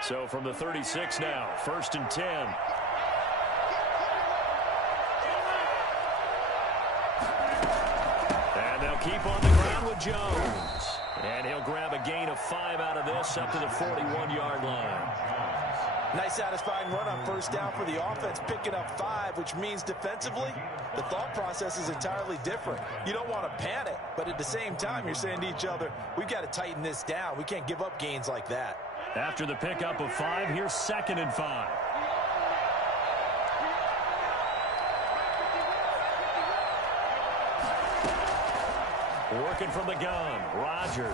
So from the 36 now, 1st and 10. And they'll keep on the ground with Jones. And he'll grab a gain of 5 out of this up to the 41-yard line. Nice satisfying run on 1st down for the offense, picking up 5, which means defensively, the thought process is entirely different. You don't want to panic, but at the same time, you're saying to each other, we've got to tighten this down. We can't give up gains like that. After the pickup of 5, here's 2nd and 5. Working from the gun, Rodgers.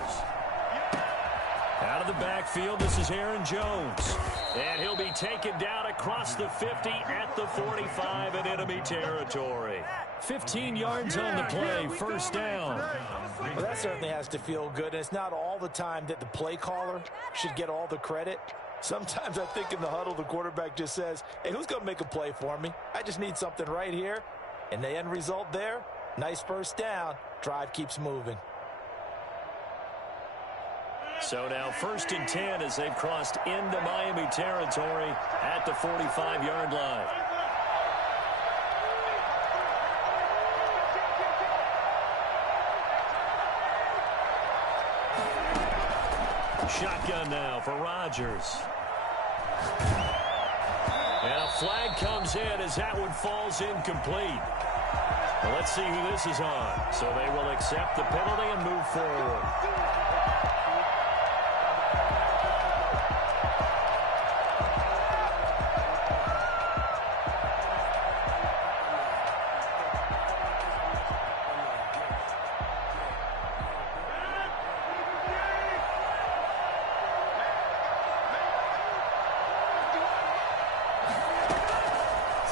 Out of the backfield, this is Aaron Jones. And he'll be taken down across the 50 at the 45 in enemy territory. 15 yards on the play, 1st down. Well, that certainly has to feel good, and it's not all the time that the play caller should get all the credit. Sometimes I think in the huddle, the quarterback just says, hey, who's going to make a play for me? I just need something right here. And the end result there, nice 1st down. Drive keeps moving. So now 1st and 10 as they've crossed into Miami territory at the 45-yard line. Shotgun now for Rodgers. And a flag comes in as that one falls incomplete. Well, let's see who this is on. So they will accept the penalty and move forward.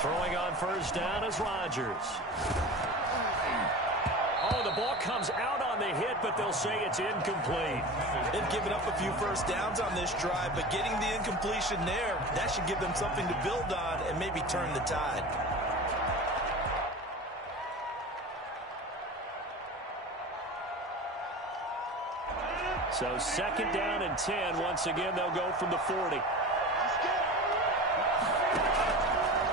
Throwing on 1st down is Rodgers. Oh, the ball comes out on the hit, but they'll say it's incomplete. They've given up a few 1st downs on this drive, but getting the incompletion there, that should give them something to build on and maybe turn the tide. So 2nd down and 10. Once again, they'll go from the 40.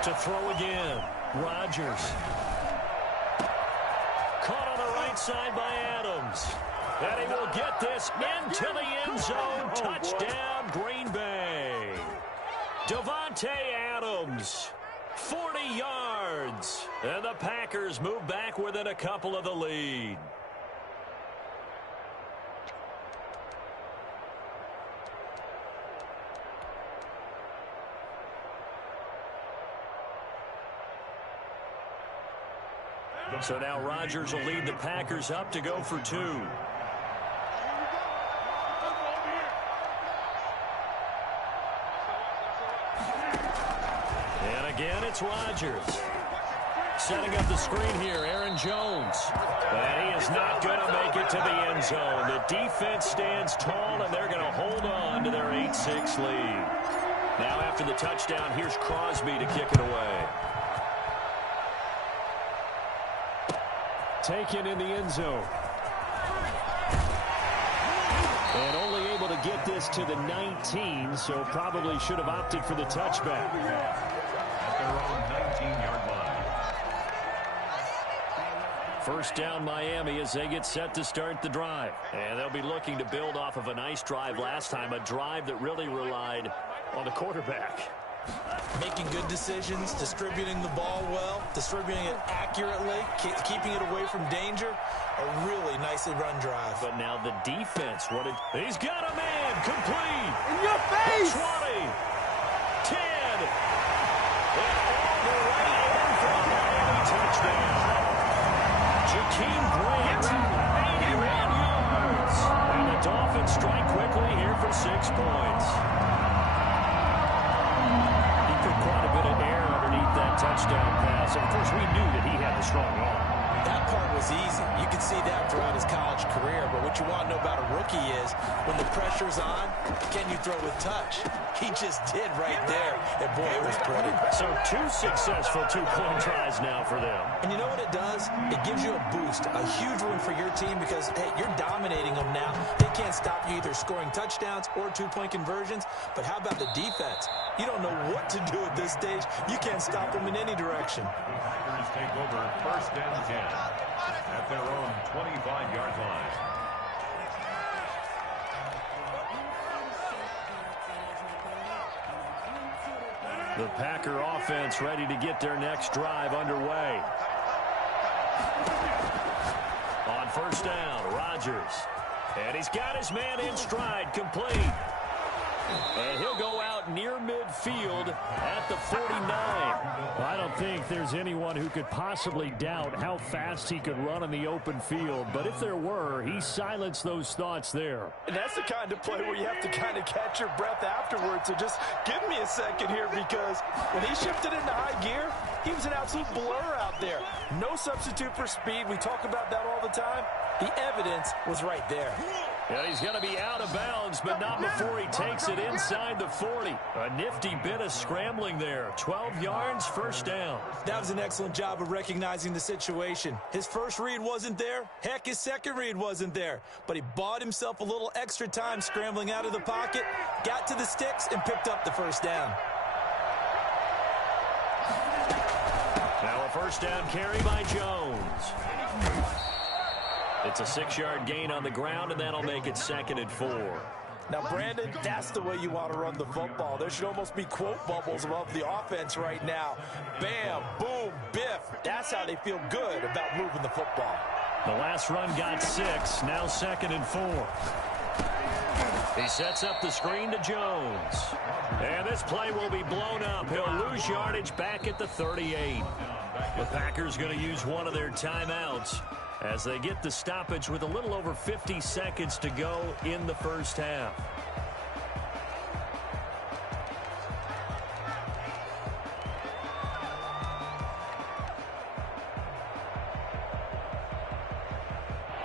To throw again, Rodgers. Caught on the right side by Adams. And he will get this into the end zone. Touchdown, Green Bay. Davante Adams, 40 yards. And the Packers move back within a couple of the lead. So now Rodgers will lead the Packers up to go for 2. And again, it's Rodgers. Setting up the screen here, Aaron Jones. And he is not going to make it to the end zone. The defense stands tall, and they're going to hold on to their 8-6 lead. Now after the touchdown, here's Crosby to kick it away. Taken in the end zone. And only able to get this to the 19, so probably should have opted for the touchback. At their own 19-yard line. 1st down Miami as they get set to start the drive. And they'll be looking to build off of a nice drive last time, a drive that really relied on the quarterback. Making good decisions, distributing the ball well, distributing it accurately, keeping it away from danger. A really nicely run drive. But now the defense, he's got a man, complete. In your face! 20, 10, and all the way in for a Miami touchdown. Jakeem Grant, 81 yards. And the Dolphins strike quickly here for 6 points. Quite a bit of air underneath that touchdown pass. Of course, we knew that he had the strong arm. That part was easy. You can see that throughout his college career, but what you want to know about a rookie is when the pressure's on, can you throw with touch? He just did right there, and boy, it was pretty. So 2 successful two-point tries now for them. And you know what it does? It gives you a boost, a huge one for your team because, hey, you're dominating them now. They can't stop you either scoring touchdowns or two-point conversions, but how about the defense? You don't know what to do at this stage. You can't stop them in any direction. Packers take over 1st and 10 at their own 25-yard line. The Packer offense ready to get their next drive underway. On 1st down, Rodgers. And he's got his man in stride, complete. And he'll go out near midfield at the 49. I don't think there's anyone who could possibly doubt how fast he could run in the open field. But if there were, he silenced those thoughts there. And that's the kind of play where you have to kind of catch your breath afterwards. So just give me a second here because when he shifted into high gear, he was an absolute blur out there. No substitute for speed. We talk about that all the time. The evidence was right there. And he's going to be out of bounds, but not before he takes it inside the 40. A nifty bit of scrambling there. 12 yards, 1st down. That was an excellent job of recognizing the situation. His first read wasn't there. Heck, his second read wasn't there. But he bought himself a little extra time scrambling out of the pocket, got to the sticks, and picked up the 1st down. Now a 1st down carry by Jones. It's a 6-yard gain on the ground, and that'll make it 2nd and 4. Now, Brandon, that's the way you want to run the football. There should almost be quote bubbles above the offense right now. Bam, boom, biff. That's how they feel good about moving the football. The last run got 6, now 2nd and 4. He sets up the screen to Jones. And this play will be blown up. He'll lose yardage back at the 38. The Packers going to use one of their timeouts as they get the stoppage with a little over 50 seconds to go in the 1st half.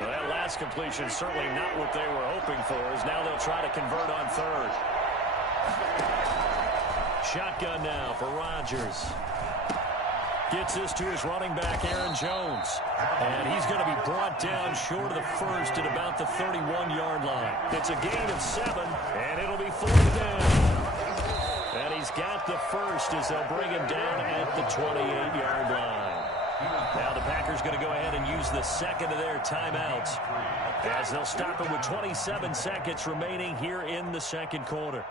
Well, that last completion certainly not what they were hoping for, as now they'll try to convert on 3rd. Shotgun now for Rodgers. Gets this to his running back, Aaron Jones. And he's going to be brought down short of the 1st at about the 31-yard line. It's a gain of 7, and it'll be 4th down. And he's got the 1st as they'll bring him down at the 28-yard line. Now the Packers going to go ahead and use the 2nd of their timeouts as they'll stop it with 27 seconds remaining here in the 2nd quarter.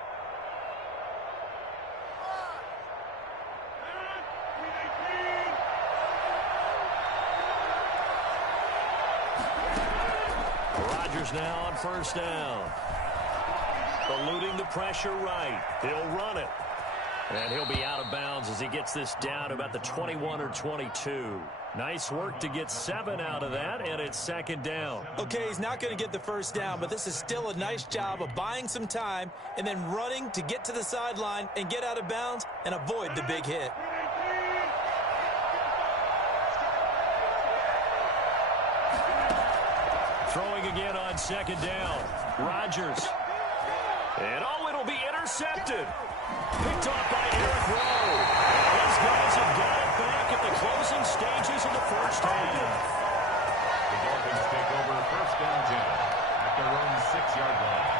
Now on 1st down. Eluding the pressure right. He'll run it. And he'll be out of bounds as he gets this down about the 21 or 22. Nice work to get 7 out of that, and it's 2nd down. Okay, he's not going to get the 1st down, but this is still a nice job of buying some time and then running to get to the sideline and get out of bounds and avoid the big hit. Throwing again on 2nd down. Rodgers. And it'll be intercepted. Picked off by Eric Rowe. And these guys have got it back at the closing stages of the 1st half. The Dolphins take over 1st and 10 at their own 6-yard line.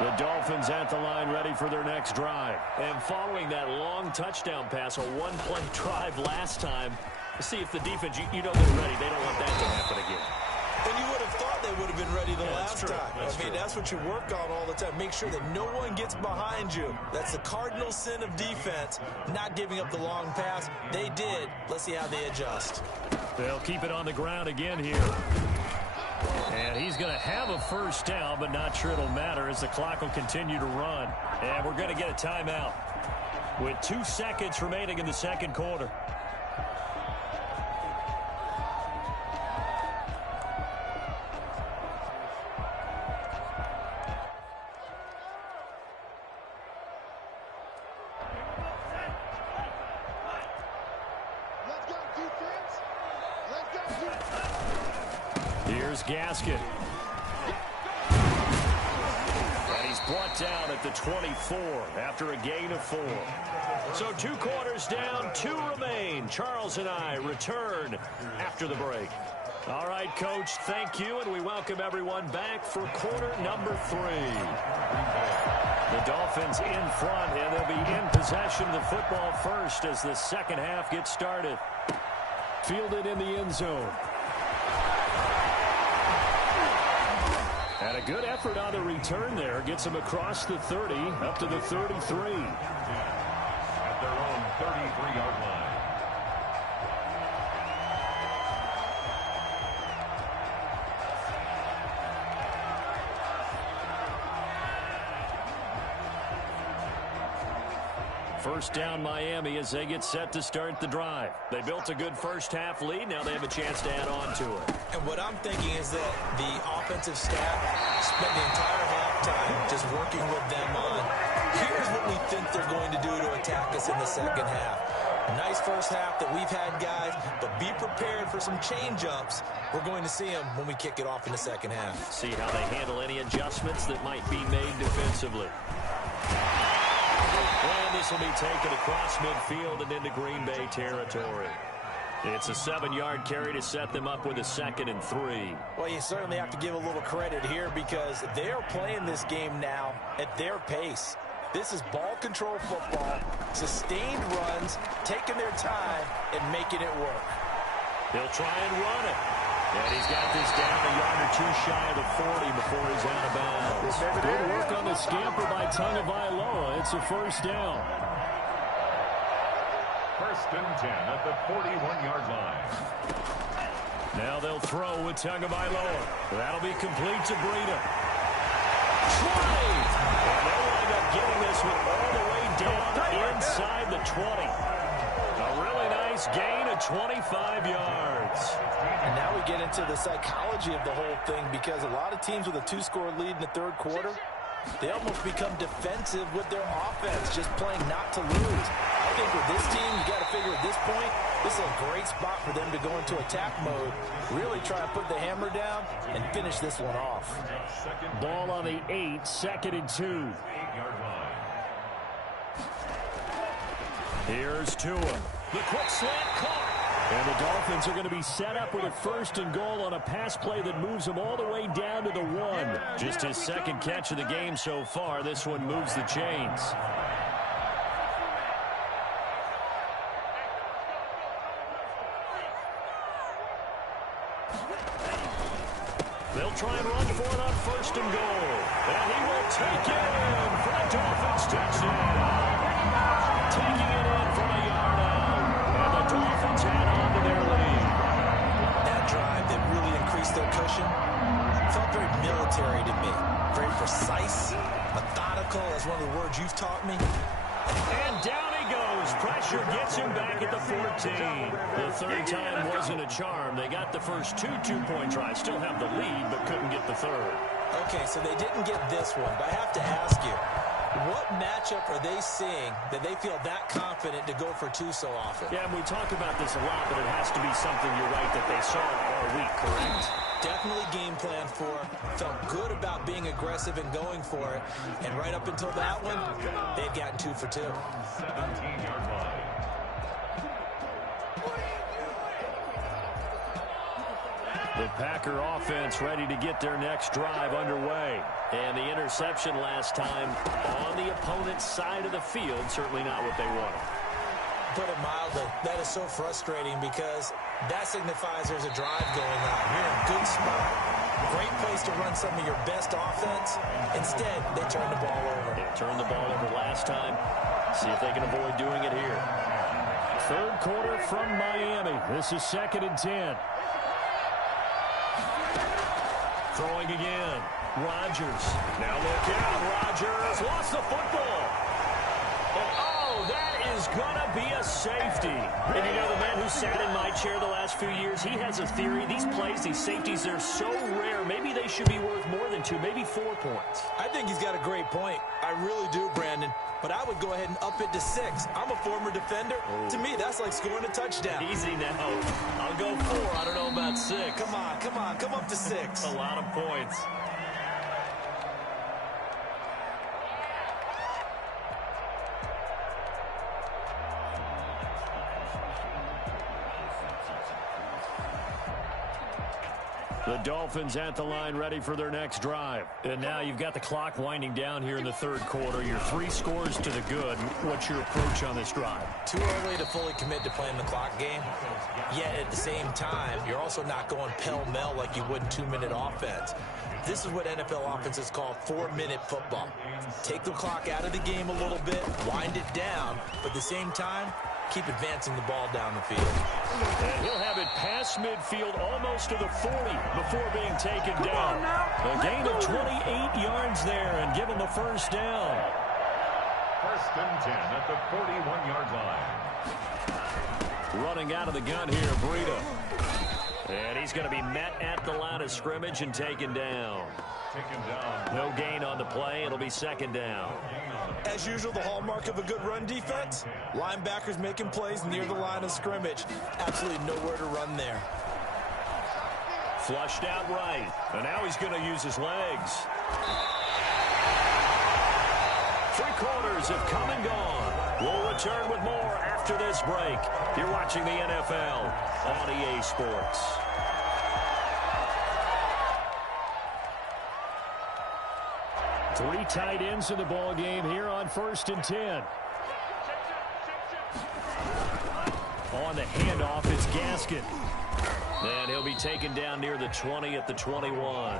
The Dolphins at the line ready for their next drive. And following that long touchdown pass, a one-play drive last time, see if the defense, you know they're ready. They don't want that to happen again. And you would have thought they would have been ready the last time. That's what you work on all the time. Make sure that no one gets behind you. That's the cardinal sin of defense, not giving up the long pass. They did. Let's see how they adjust. They'll keep it on the ground again here. And he's going to have a 1st down, but not sure it'll matter as the clock will continue to run. And we're going to get a timeout with 2 seconds remaining in the 2nd quarter. Here's Gaskin. And he's brought down at the 24 after a gain of 4. So 2 quarters down, 2 remain. Charles and I return after the break. All right, Coach, thank you, and we welcome everyone back for quarter number 3. The Dolphins in front, and they'll be in possession of the football first as the second half gets started. Fielded in the end zone. And a good effort on the return there. Gets him across the 30, up to the 33. At their own 33-yard line. First down Miami as they get set to start the drive. They built a good first-half lead. Now they have a chance to add on to it. And what I'm thinking is that the offensive staff spent the entire halftime just working with them on, here's what we think they're going to do to attack us in the second half. A nice first half that we've had, guys, but be prepared for some change-ups. We're going to see them when we kick it off in the second half. See how they handle any adjustments that might be made defensively. And this will be taken across midfield and into Green Bay territory. It's a 7-yard carry to set them up with a 2nd and 3. Well, you certainly have to give a little credit here because they're playing this game now at their pace. This is ball control football, sustained runs, taking their time, and making it work. He'll try and run it. And he's got this down a yard or 2 shy of the 40 before he's out of bounds. Good work on the scamper by Tagovailoa. It's a first down. First and 10 at the 41-yard line. Now they'll throw with Tagovailoa. That'll be complete to Breida. 20! And they'll wind up getting this one all the way down inside the 20. A really nice gain of 25 yards. And now we get into the psychology of the whole thing because a lot of teams with a 2-score lead in the third quarter, they almost become defensive with their offense, just playing not to lose. I think with this team, you got to figure at this point, this is a great spot for them to go into attack mode, really try and put the hammer down and finish this one off. Ball on the 8, 2nd and 2. 8-yard line. Here's Tua. The quick slant caught. And the Dolphins are going to be set up with a 1st and goal on a pass play that moves them all the way down to the 1. Just his 2nd catch of the game so far. This one moves the chains. They'll try and run for it on 1st and goal. And he will take it in for a Dolphins touchdown. Taking it in from a yard out. And the Dolphins add on to their lead. That drive that really increased their cushion felt very military to me. Very precise, methodical, as one of the words you've taught me. And down he goes. Pressure gets him back at the 14. The 3rd time wasn't a charm. They got the first 2 two-point tries. Still have the lead, but couldn't get the 3rd. Okay, so they didn't get this one, but I have to ask you, what matchup are they seeing that they feel that confident to go for 2 so often? Yeah, and we talk about this a lot, but it has to be something, you're right, that they saw all week, correct? Definitely game plan for, felt good about being aggressive and going for it, and right up until that one, they've gotten 2 for 2. 17-yard line. The Packer offense ready to get their next drive underway. And the interception last time on the opponent's side of the field, certainly not what they wanted. Put it mildly, that is so frustrating because that signifies there's a drive going on. You're in a good spot. Great place to run some of your best offense. Instead, they turn the ball over. They turned the ball over last time. See if they can avoid doing it here. 3rd quarter from Miami. This is 2nd and 10. Throwing again. Rodgers. Now look out. Rodgers lost the football. And oh, that is going to be a safety. And you know, the man who sat in my chair the last few years, he has a theory. These plays, these safeties, they're so rare. Maybe they should be worth more than 2, maybe 4 points. I think he's got a great point. I really do, Brandon. But I would go ahead and up it to 6. I'm a former defender. Oh. To me, that's like scoring a touchdown. Easy now. I'll go 4. I don't know about 6. Come on. Come up to 6. A lot of points. The Dolphins at the line, ready for their next drive. And now you've got the clock winding down here in the third quarter. You're 3 scores to the good. What's your approach on this drive? Too early to fully commit to playing the clock game. Yet at the same time, you're also not going pell-mell like you would in 2-minute offense. This is what NFL offenses call 4-minute football. Take the clock out of the game a little bit, wind it down, but at the same time, keep advancing the ball down the field. And he'll have it past midfield almost to the 40 before being taken down. A gain of 28 yards there and give him the first down. 1st and 10 at the 41-yard line. Running out of the gun here, Breida. And he's going to be met at the line of scrimmage and taken down. No gain on the play. It'll be 2nd down. As usual, the hallmark of a good run defense, linebackers making plays near the line of scrimmage. Absolutely nowhere to run there. Flushed out right. And now he's going to use his legs. 3 quarters have come and gone. We'll return with more after this break. You're watching the NFL on EA Sports. Three tight ends in the ball game here on 1st and 10. On the handoff, it's Gaskin. And he'll be taken down near the 20 at the 21.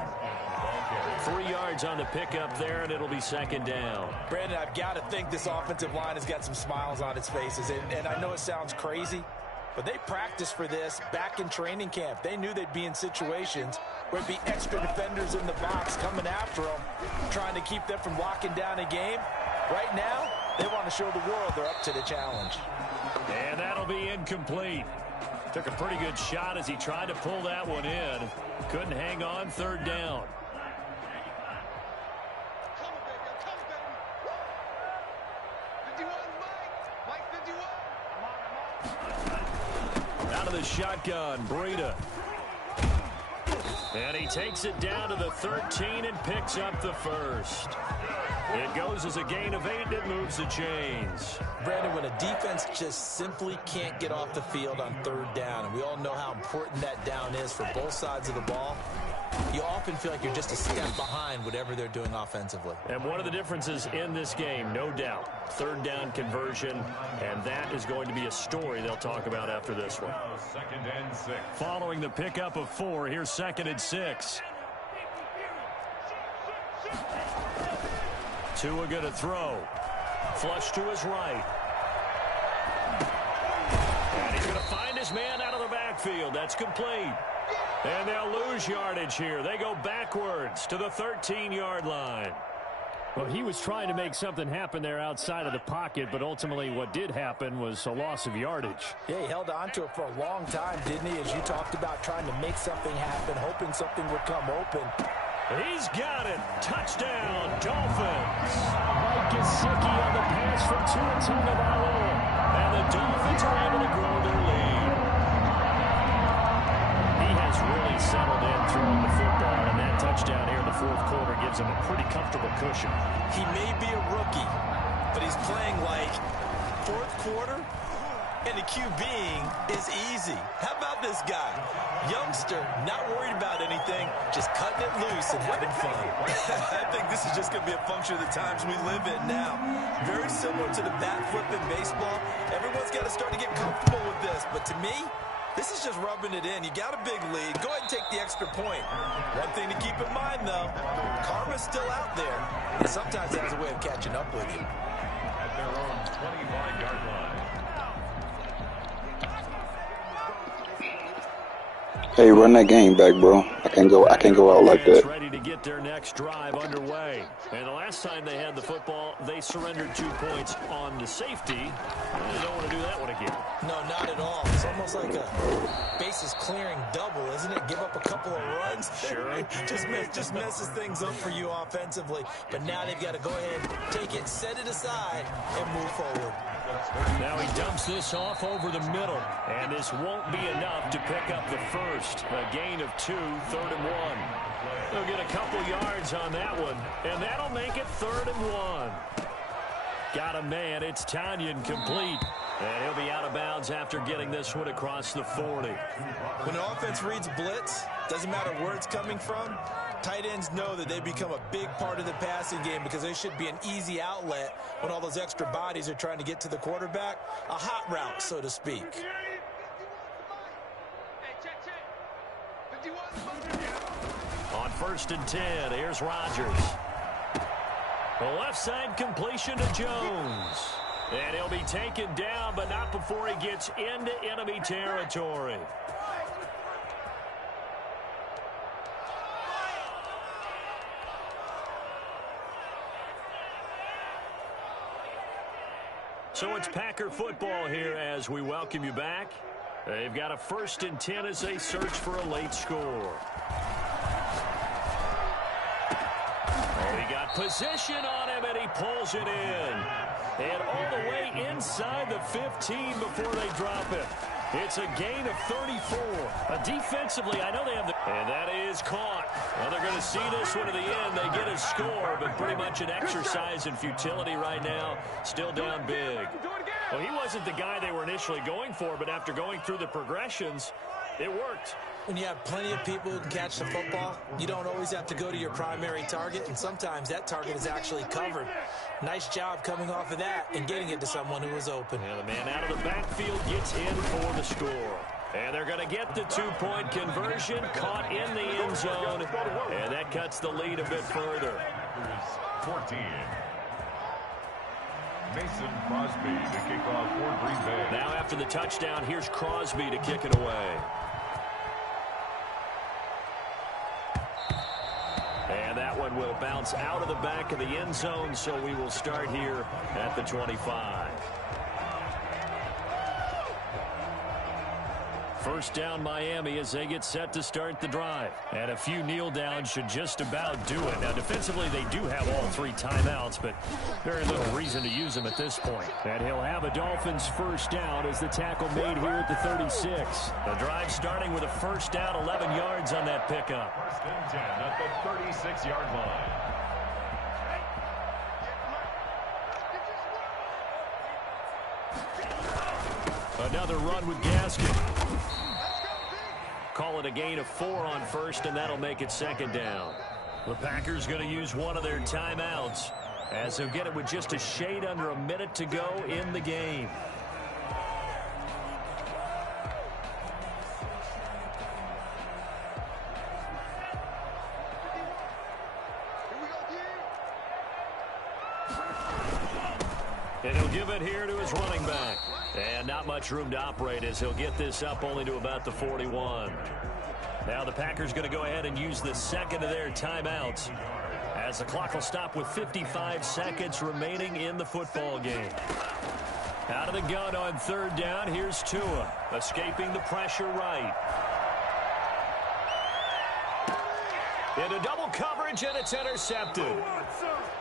3 yards on the pickup there, and it'll be 2nd down. Brandon, I've got to think this offensive line has got some smiles on its faces. And I know it sounds crazy, but they practiced for this back in training camp. They knew they'd be in situations where it'd be extra defenders in the box coming after them, trying to keep them from locking down a game. Right now, they want to show the world they're up to the challenge. And that'll be incomplete. Took a pretty good shot as he tried to pull that one in. Couldn't hang on, 3rd down. Out of the shotgun, Breida. And he takes it down to the 13 and picks up the 1st. It goes as a gain of 8, and it moves the chains. Brandon, when a defense just simply can't get off the field on 3rd down, and we all know how important that down is for both sides of the ball, you often feel like you're just a step behind whatever they're doing offensively. And one of the differences in this game, no doubt, 3rd down conversion, and that is going to be a story they'll talk about after this one. 2nd and 6. Following the pickup of 4, here's 2nd and 6. Tua going to throw. Flush to his right. And he's going to find his man out of the backfield. That's complete. And they'll lose yardage here. They go backwards to the 13-yard line. Well, he was trying to make something happen there outside of the pocket, but ultimately what did happen was a loss of yardage. Yeah, he held on to it for a long time, didn't he? As you talked about trying to make something happen, hoping something would come open. He's got it. Touchdown, Dolphins. Mike Gesicki on the pass from Tua Tagovailoa. And the Dolphins are able to grow their lead. He has really settled in throwing the football, and that touchdown here in the 4th quarter gives him a pretty comfortable cushion. He may be a rookie, but he's playing like 4th quarter, and the QBing is easy. How about this guy? Youngster, not worried about anything, just cutting it loose and having fun. I think this is just going to be a function of the times we live in now. Very similar to the bat flip in baseball. Everyone's got to start to get comfortable with this, but to me, this is just rubbing it in. You got a big lead. Go ahead and take the extra point. One thing to keep in mind, though, karma's still out there, and sometimes it has a way of catching up with you. At their own 25-yard line. Hey, run that game back, bro. I can't go out like that. get their next drive underway. And the last time they had the football, they surrendered 2 points on the safety. They don't want to do that one again. No, not at all. It's almost like a bases clearing double, isn't it? Give up a couple of runs. Sure. just messes things up for you offensively. But now they've got to go ahead, take it, set it aside, and move forward. Now he dumps this off over the middle, and this won't be enough to pick up the first. A gain of 2, 3rd and 1. They'll get a couple yards on that one, and that'll make it 3rd and 1. Got a man. It's Tanyan complete. And he'll be out of bounds after getting this one across the 40. When the offense reads blitz, doesn't matter where it's coming from, tight ends know that they become a big part of the passing game because they should be an easy outlet when all those extra bodies are trying to get to the quarterback. A hot route, so to speak. On 1st and 10, here's Rodgers. The left side completion to Jones. And he'll be taken down, but not before he gets into enemy territory. So it's Packer football here as we welcome you back. They've got a 1st and 10 as they search for a late score. Oh, he got position on him, and he pulls it in. And all the way inside the 15 before they drop it. It's a gain of 34. Defensively, I know they have the... And that is caught. Well, they're going to see this one to the end. They get a score, but pretty much an exercise in futility right now. Still down big. Well, he wasn't the guy they were initially going for, but after going through the progressions, it worked. When you have plenty of people who can catch the football, you don't always have to go to your primary target, and sometimes that target is actually covered. Nice job coming off of that and getting it to someone who was open. And the man out of the backfield gets in for the score. And they're going to get the 2-point conversion, caught in the end zone, and that cuts the lead a bit further. 14. Mason Crosby to kick off for Green Bay. Now after the touchdown, here's Crosby to kick it away. And that one will bounce out of the back of the end zone, so we will start here at the 25. First down Miami as they get set to start the drive. And a few kneel downs should just about do it. Now defensively they do have all 3 timeouts, but very little reason to use them at this point. And he'll have a Dolphins first down as the tackle made here at the 36. The drive starting with a first down, 11 yards on that pickup. 1st and 10 at the 36-yard line. Another run with Gaskin. Call it a gain of 4 on first, and that'll make it 2nd down. The Packers going to use one of their timeouts as they'll get it with just a shade under a minute to go in the game. And he'll give it here to his running back. And not much room to operate as he'll get this up only to about the 41. Now the Packers going to go ahead and use the second of their timeouts as the clock will stop with 55 seconds remaining in the football game. Out of the gun on 3rd down, here's Tua, escaping the pressure right. Into double coverage, and it's intercepted.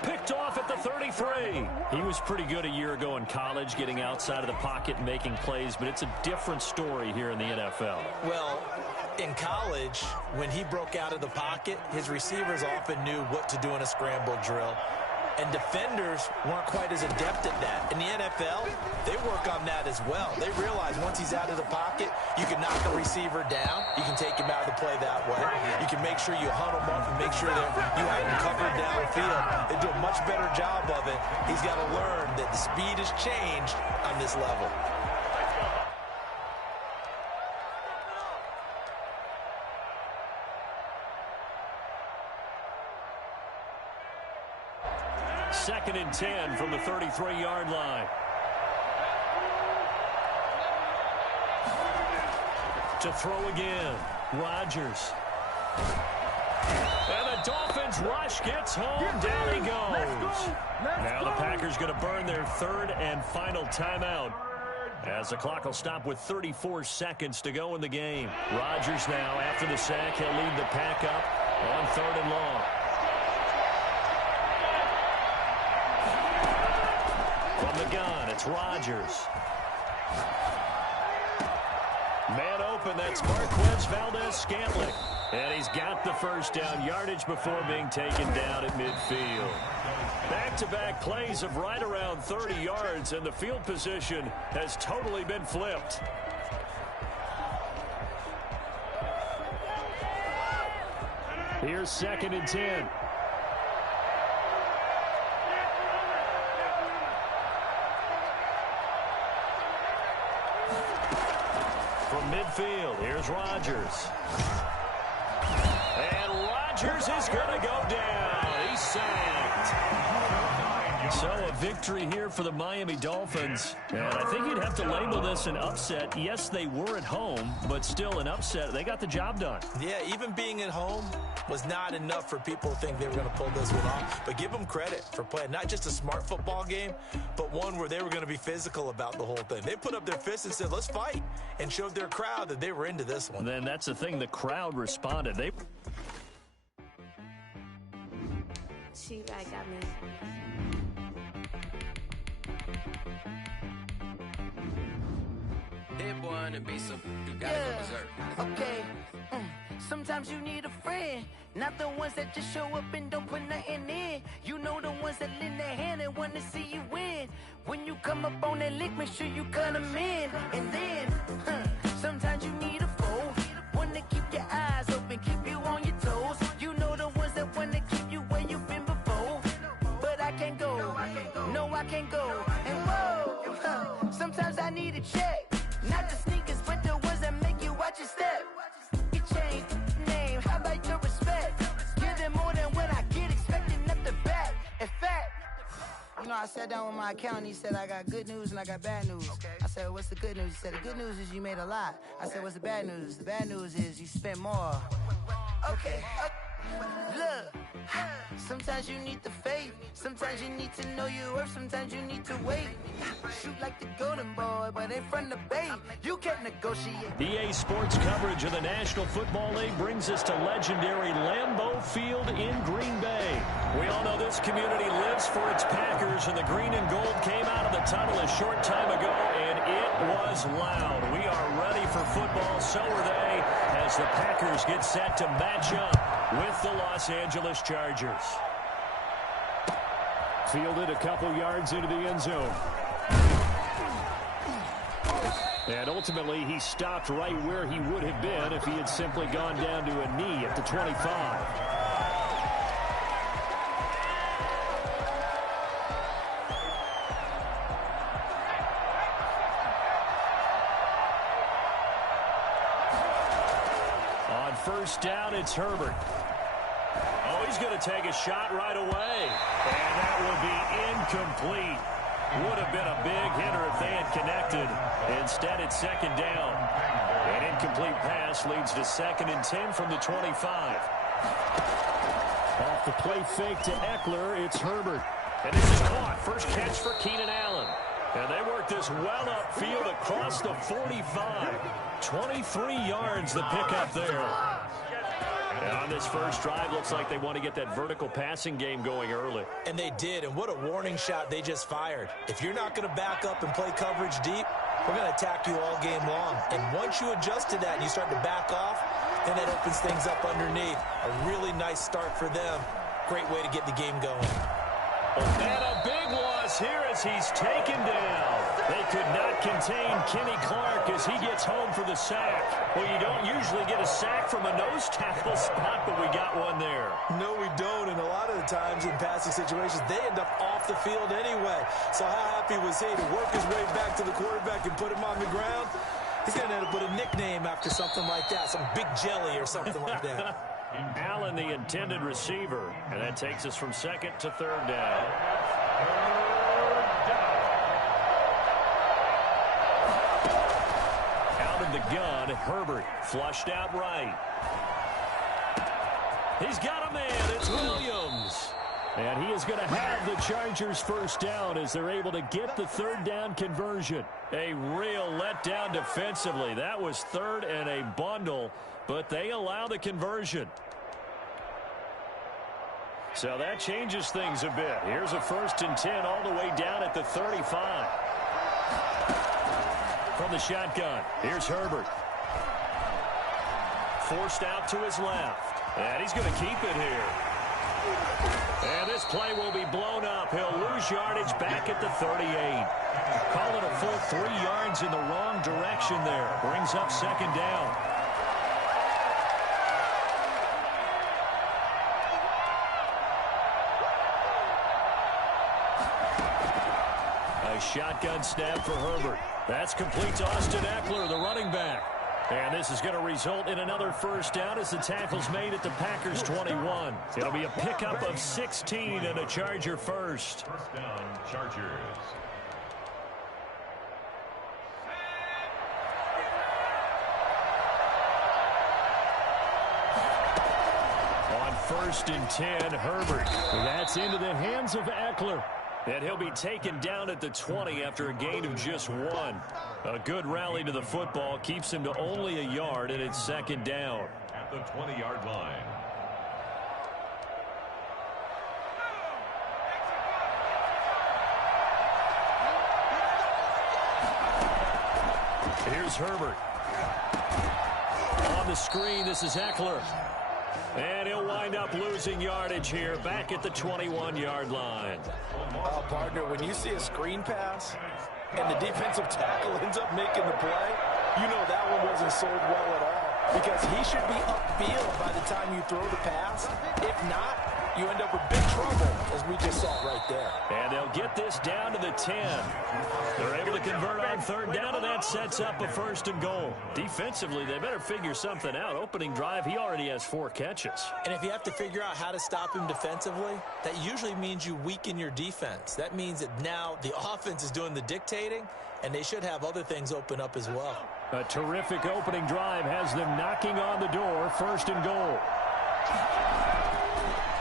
Picked off at the 33. He was pretty good a year ago in college, getting outside of the pocket and making plays, but it's a different story here in the NFL. Well, in college, when he broke out of the pocket, his receivers often knew what to do in a scramble drill. And defenders weren't quite as adept at that. In the NFL, they work on that as well. They realize once he's out of the pocket, you can knock the receiver down. You can take him out of the play that way. You can make sure you huddle him up and make sure that you have him covered downfield. They do a much better job of it. He's got to learn that the speed has changed on this level. Second and 10 from the 33-yard line. To throw again, Rodgers. And the Dolphins Lions rush gets home. Down he goes. Now the Packers going to burn their third and final timeout, as the clock will stop with 34 seconds to go in the game. Rodgers now, after the sack, he'll lead the pack up on 3rd and long. From the gun, it's Rodgers. Man open, that's Marquez Valdes-Scantling. And he's got the first down yardage before being taken down at midfield. Back-to-back plays of right around 30 yards, and the field position has totally been flipped. Here's 2nd and 10. From midfield, here's Rodgers. And Rodgers is going to go down. He's sacked. So a victory here for the Miami Dolphins. And I think you'd have to label this an upset. Yes, they were at home, but still an upset. They got the job done. Yeah, even being at home was not enough for people to think they were going to pull this one off. But give them credit for playing not just a smart football game, but one where they were going to be physical about the whole thing. They put up their fists and said, let's fight, and showed their crowd that they were into this one. Then that's the thing. The crowd responded. She-Rag got me. Hit one and be some. You gotta go berserk. Okay. Sometimes you need a friend, not the ones that just show up and don't put nothing in. You know the ones that lend their hand and want to see you win. When you come up on that lick, make sure you cut them in. And then, sometimes you need a foe, one to keep your eyes open, keep you on your toes. You know the ones that want to keep you where you've been before. But I can't go, no I can't go. And whoa, sometimes I need a check. Not the sneakers, but the ones that make you watch your step. You change name, how about your respect? Give them more than what I get, expecting up the back. In fact, you know, I sat down with my accountant. He said, I got good news and I got bad news. I said, what's the good news? He said, the good news is you made a lot. I said, what's the bad news? The bad news is you spent more. Okay. Look, sometimes you need the faith. Sometimes you need to know your worth. Sometimes you need to wait. Shoot like the golden boy, but in front of the bay, you can't negotiate. EA Sports coverage of the National Football League brings us to legendary Lambeau Field in Green Bay. We all know this community lives for its Packers, and the green and gold came out of the tunnel a short time ago, and it was loud. We are ready for football, so are they, as the Packers get set to match up with the Los Angeles Chargers. Fielded a couple yards into the end zone. And ultimately, he stopped right where he would have been if he had simply gone down to a knee at the 25. On first down, it's Herbert. Oh, he's going to take a shot right away. And that will be incomplete. Would have been a big hitter if they had connected. Instead, it's second down. An incomplete pass leads to 2nd and 10 from the 25. Off the play fake to Eckler, it's Herbert. And this is caught. First catch for Keenan Allen. And they work this well upfield across the 45. 23 yards the pickup there. And on this first drive, looks like they want to get that vertical passing game going early. And they did, and what a warning shot they just fired. If you're not going to back up and play coverage deep, we're going to attack you all game long. And once you adjust to that and you start to back off, then that opens things up underneath. A really nice start for them. Great way to get the game going. And a big loss here as he's taken down. They could not contain Kenny Clark as he gets home for the sack. Well, you don't usually get a sack from a nose tackle spot, but we got one there. No, we don't, and a lot of the times in passing situations, they end up off the field anyway. So how happy was he to work his way back to the quarterback and put him on the ground? He's going to end up with a nickname after something like that, some Big Jelly or something like that. Allen, the intended receiver, and that takes us from 2nd to 3rd down. Out of the gun, Herbert flushed out right. He's got a man. It's Williams. And he is going to have the Chargers first down as they're able to get the third down conversion. A real letdown defensively. That was third and a bundle, but they allow the conversion. So that changes things a bit. Here's a 1st and 10 all the way down at the 35. From the shotgun, here's Herbert. Forced out to his left. And he's going to keep it here. And this play will be blown up. He'll lose yardage back at the 38. Call it a full 3 yards in the wrong direction there. Brings up 2nd down. A shotgun snap for Herbert. That's complete to Austin Eckler, the running back. And this is going to result in another first down as the tackle's made at the Packers 21. It'll be a pickup of 16 and a Charger first. First down, Chargers. On 1st and 10, Herbert. That's into the hands of Eckler. And he'll be taken down at the 20 after a gain of just 1. A good rally to the football keeps him to only a yard, and it's 2nd down. At the 20-yard line. Here's Herbert. On the screen, this is Eckler. And he'll wind up losing yardage here back at the 21-yard line. Oh, partner, when you see a screen pass and the defensive tackle ends up making the play, you know that one wasn't sold well at all, because he should be upfield by the time you throw the pass. If not, you end up with big trouble, as we just saw right there. And they'll get this down to the 10. They're able to convert on 3rd down, and that sets up a 1st and goal. Defensively, they better figure something out. Opening drive, he already has 4 catches. And if you have to figure out how to stop him defensively, that usually means you weaken your defense. That means that now the offense is doing the dictating, and they should have other things open up as well. A terrific opening drive has them knocking on the door. 1st and goal.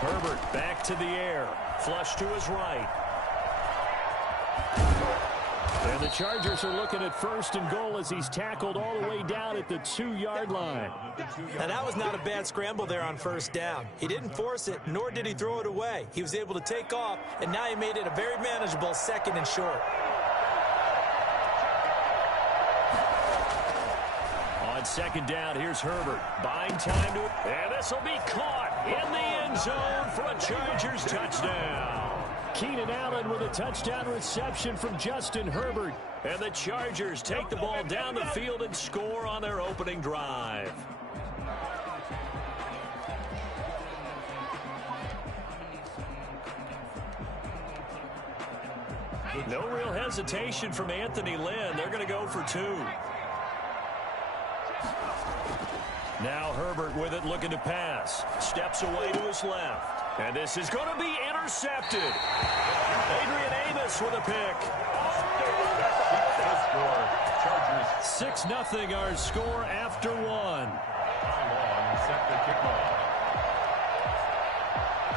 Herbert back to the air. Flush to his right. And the Chargers are looking at 1st and goal as he's tackled all the way down at the 2-yard line. Now, that was not a bad scramble there on 1st down. He didn't force it, nor did he throw it away. He was able to take off, and now he made it a very manageable 2nd and short. On 2nd down, here's Herbert. Buying time to it. And this will be caught in the end zone for a Chargers touchdown. Keenan Allen with a touchdown reception from Justin Herbert. And the Chargers take the ball down the field and score on their opening drive. No real hesitation from Anthony Lynn. They're going to go for 2. Now Herbert with it, looking to pass. Steps away to his left. And this is going to be intercepted. Adrian Amos with a pick. 6-0 our score after 1.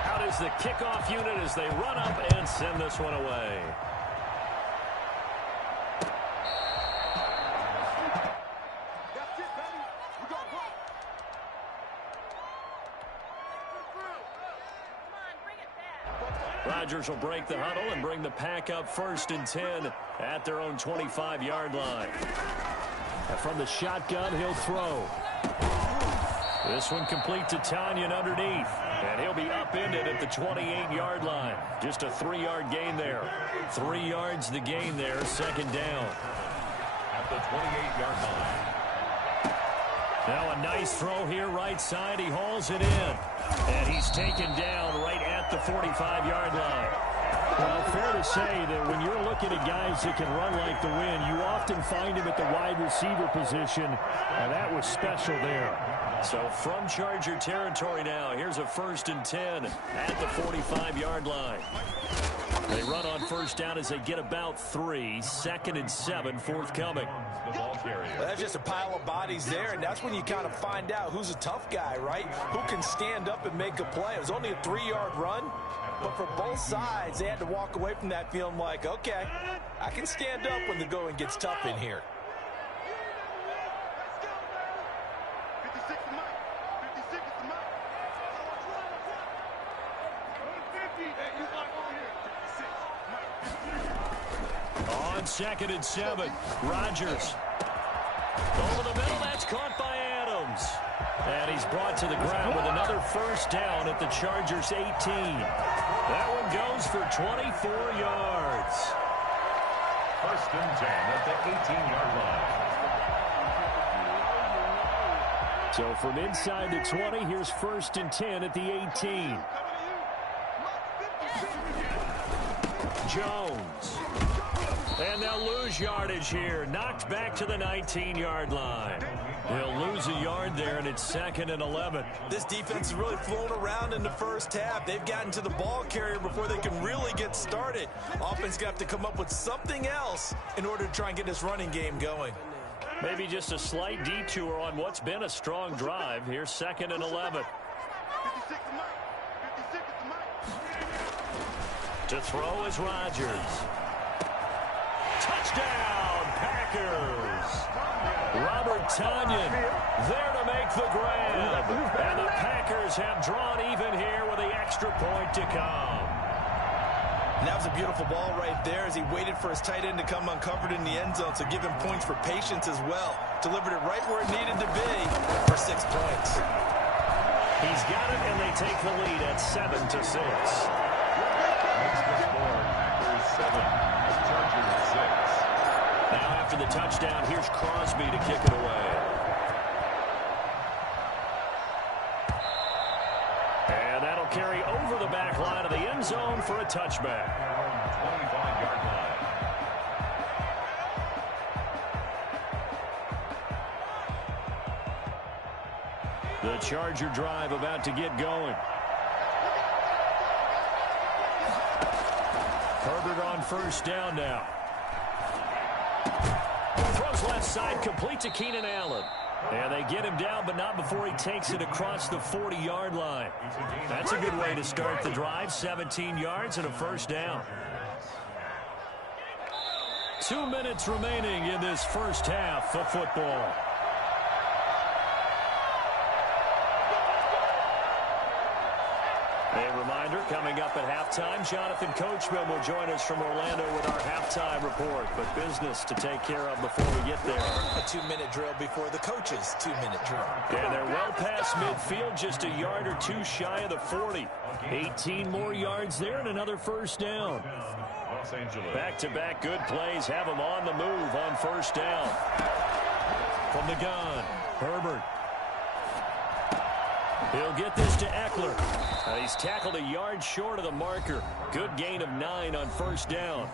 Out is the kickoff unit as they run up and send this one away. Rodgers will break the huddle and bring the pack up 1st and 10 at their own 25-yard line. And from the shotgun, he'll throw. This one complete to Tanyan underneath. And he'll be upended at the 28-yard line. Just a 3-yard gain there. 3 yards the gain there, 2nd down. At the 28-yard line. Now a nice throw here right side. He hauls it in. And he's taken down right at the 45-yard line. Well, fair to say that when you're looking at guys that can run like the wind, you often find him at the wide receiver position, and that was special there. So from Charger territory now, here's a 1st and 10 at the 45-yard line. They run on first down as they get about 3. 2nd and 7 forthcoming. Well, that's just a pile of bodies there, and that's when you kind of find out who's a tough guy, right? Who can stand up and make a play. It was only a 3-yard run, but for both sides, they had to walk away from that feeling like, okay, I can stand up when the going gets tough in here. On 2nd and 7, Rodgers. Over the middle, that's caught by Adams. And he's brought to the ground with another first down at the Chargers' 18. That one goes for 24 yards. First and 10 at the 18-yard line. So from inside the 20, here's first and 10 at the 18. Jones. And they'll lose yardage here. Knocked back to the 19-yard line. They'll lose a yard there, and it's 2nd and 11. This defense has really flown around in the first half. They've gotten to the ball carrier before they can really get started. Offense got to come up with something else in order to try and get this running game going. Maybe just a slight detour on what's been a strong drive. Here's 2nd and 11. To throw is Rodgers. Touchdown, Packers. Robert Tonyan there to make the grab. And the Packers have drawn even here with the extra point to come. And that was a beautiful ball right there as he waited for his tight end to come uncovered in the end zone, so give him points for patience as well. Delivered it right where it needed to be for 6 points. He's got it, and they take the lead at 7-6. Makes the score Packers 7, Chargers 6. Now after the touchdown, here's Crosby to kick it away. And that'll carry over the back line of the end zone for a touchback. 25-yard line. The Charger drive about to get going. Herbert on first down now. Throws left side, complete to Keenan Allen. And they get him down, but not before he takes it across the 40-yard line. That's a good way to start the drive. 17 yards and a first down. 2 minutes remaining in this first half of football. A reminder, coming up at halftime, Jonathan Coachman will join us from Orlando with our halftime report. But business to take care of before we get there. A 2-minute drill before the coach's 2-minute drill. And they're well past midfield, just a yard or two shy of the 40. 18 more yards there and another first down. Los Angeles. Back-to-back good plays have them on the move on first down. From the gun, Herbert. He'll get this to Eckler. He's tackled a yard short of the marker. Good gain of 9 on first down.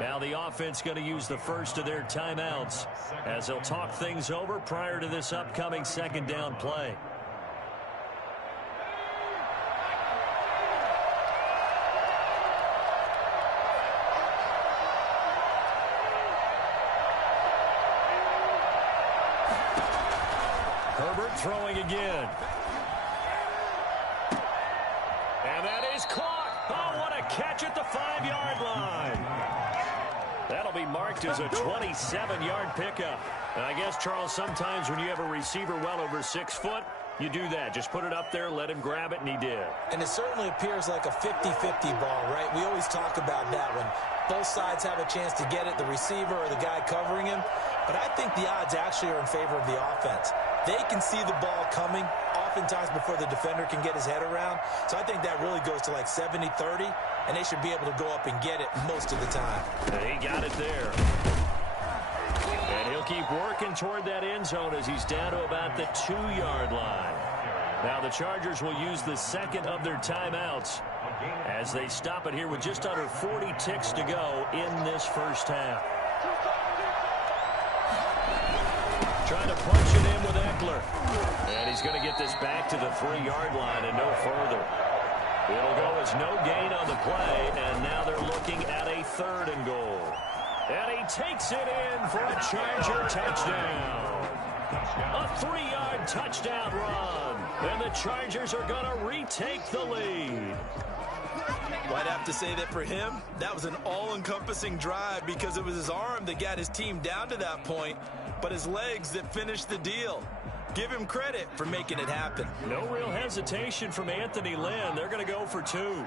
Now the offense going to use the first of their timeouts as they'll talk things over prior to this upcoming second down play. Herbert throwing again. And that is caught. Oh, what a catch at the 5-yard line. That'll be marked as a 27-yard pickup. And I guess, Charles, sometimes when you have a receiver well over 6 foot, you do that. Just put it up there, let him grab it, and he did. And it certainly appears like a 50-50 ball, right? We always talk about that when both sides have a chance to get it, the receiver or the guy covering him. But I think the odds actually are in favor of the offense. They can see the ball coming oftentimes before the defender can get his head around. So I think that really goes to like 70-30, and they should be able to go up and get it most of the time. And he got it there. And he'll keep working toward that end zone as he's down to about the 2-yard line. Now the Chargers will use the second of their timeouts as they stop it here with just under 40 ticks to go in this first half. Trying to punch it in with Eckler. And he's going to get this back to the 3-yard line and no further. It'll go as no gain on the play, and now they're looking at a 3rd and goal. And he takes it in for a Charger touchdown. A 3-yard touchdown run. And the Chargers are going to retake the lead. Well, I'd have to say that for him, that was an all-encompassing drive because it was his arm that got his team down to that point, but his legs that finished the deal. Give him credit for making it happen. No real hesitation from Anthony Lynn. They're going to go for 2.